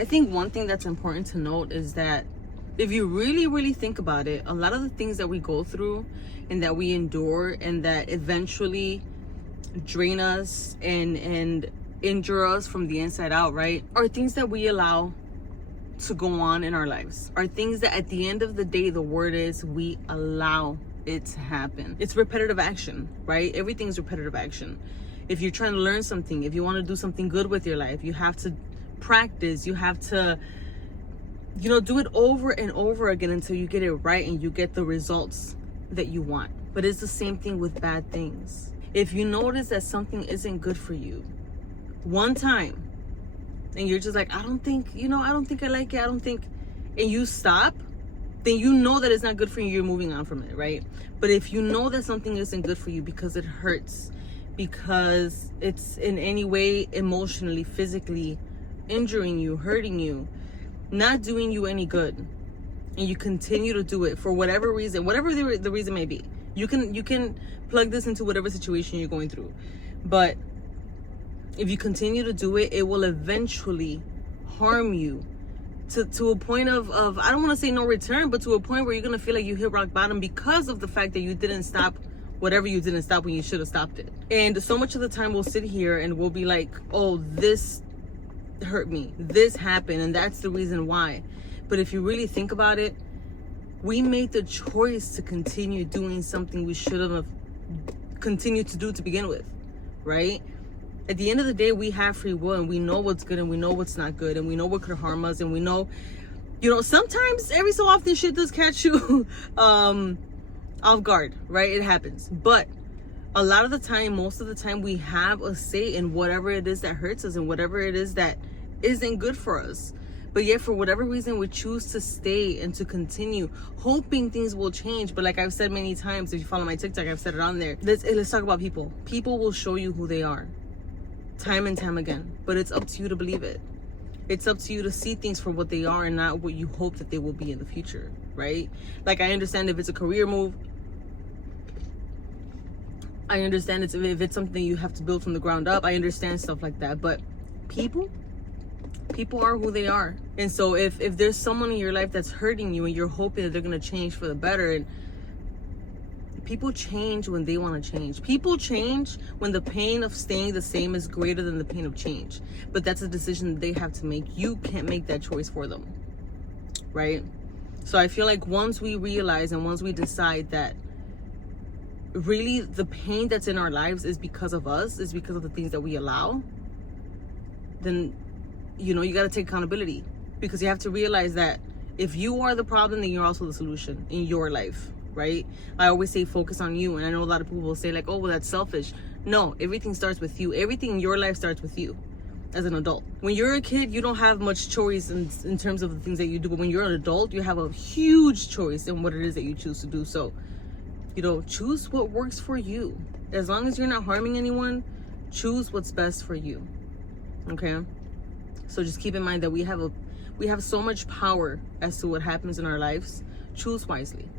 I think one thing that's important to note is that if you really, really think about it, a lot of the things that we go through and that we endure and that eventually drain us and injure us from the inside out, right, are things that we allow to go on in our lives, are things that at the end of the day, the word is we allow it to happen. It's repetitive action, right? Everything's repetitive action. If you're trying to learn something, if you want to do something good with your life, you have to practice, you have to, do it over and over again until you get it right and you get the results that you want. But it's the same thing with bad things. If you notice that something isn't good for you one time and you're just like, I don't think I like it, and you stop, then you know that it's not good for you, you're moving on from it, right? But if you know that something isn't good for you because it hurts, because it's in any way emotionally, physically injuring you, hurting you, not doing you any good, and you continue to do it for whatever reason, whatever the reason may be, you can plug this into whatever situation you're going through. But if you continue to do it, it will eventually harm you to a point of I don't want to say no return, but to a point where you're going to feel like you hit rock bottom because of the fact that you didn't stop whatever you didn't stop when you should have stopped it. And so much of the time we'll sit here and we'll be like, oh, this hurt me, this happened, and that's the reason why. But if you really think about it, we made the choice to continue doing something we should have continued to do to begin with, right? At the end of the day, we have free will, and we know what's good and we know what's not good, and we know what could harm us, and we know, sometimes every so often shit does catch you off guard, right? It happens. But a lot of the time, most of the time, we have a say in whatever it is that hurts us and whatever it is that isn't good for us. But yet, for whatever reason, we choose to stay and to continue, hoping things will change. But like I've said many times, if you follow my TikTok, I've said it on there. Let's talk about people. People will show you who they are, time and time again. But it's up to you to believe it. It's up to you to see things for what they are and not what you hope that they will be in the future, right? Like, I understand if it's a career move. I understand if it's something you have to build from the ground up. I understand stuff like that. But people are who they are. And so if there's someone in your life that's hurting you and you're hoping that they're going to change for the better, and people change when they want to change. People change when the pain of staying the same is greater than the pain of change. But that's a decision that they have to make. You can't make that choice for them, right? So I feel like once we realize and once we decide that really the pain that's in our lives is because of us, is because of the things that we allow, then you got to take accountability, because you have to realize that if you are the problem, then you're also the solution in your life, right? I always say focus on you, and I know a lot of people will say like, oh, well, that's selfish. No, everything starts with you. Everything in your life starts with you as an adult. When you're a kid, you don't have much choice in terms of the things that you do, but when you're an adult, you have a huge choice in what it is that you choose to do. So choose what works for you. As long as you're not harming anyone, choose what's best for you. Okay? So just keep in mind that we have so much power as to what happens in our lives. Choose wisely.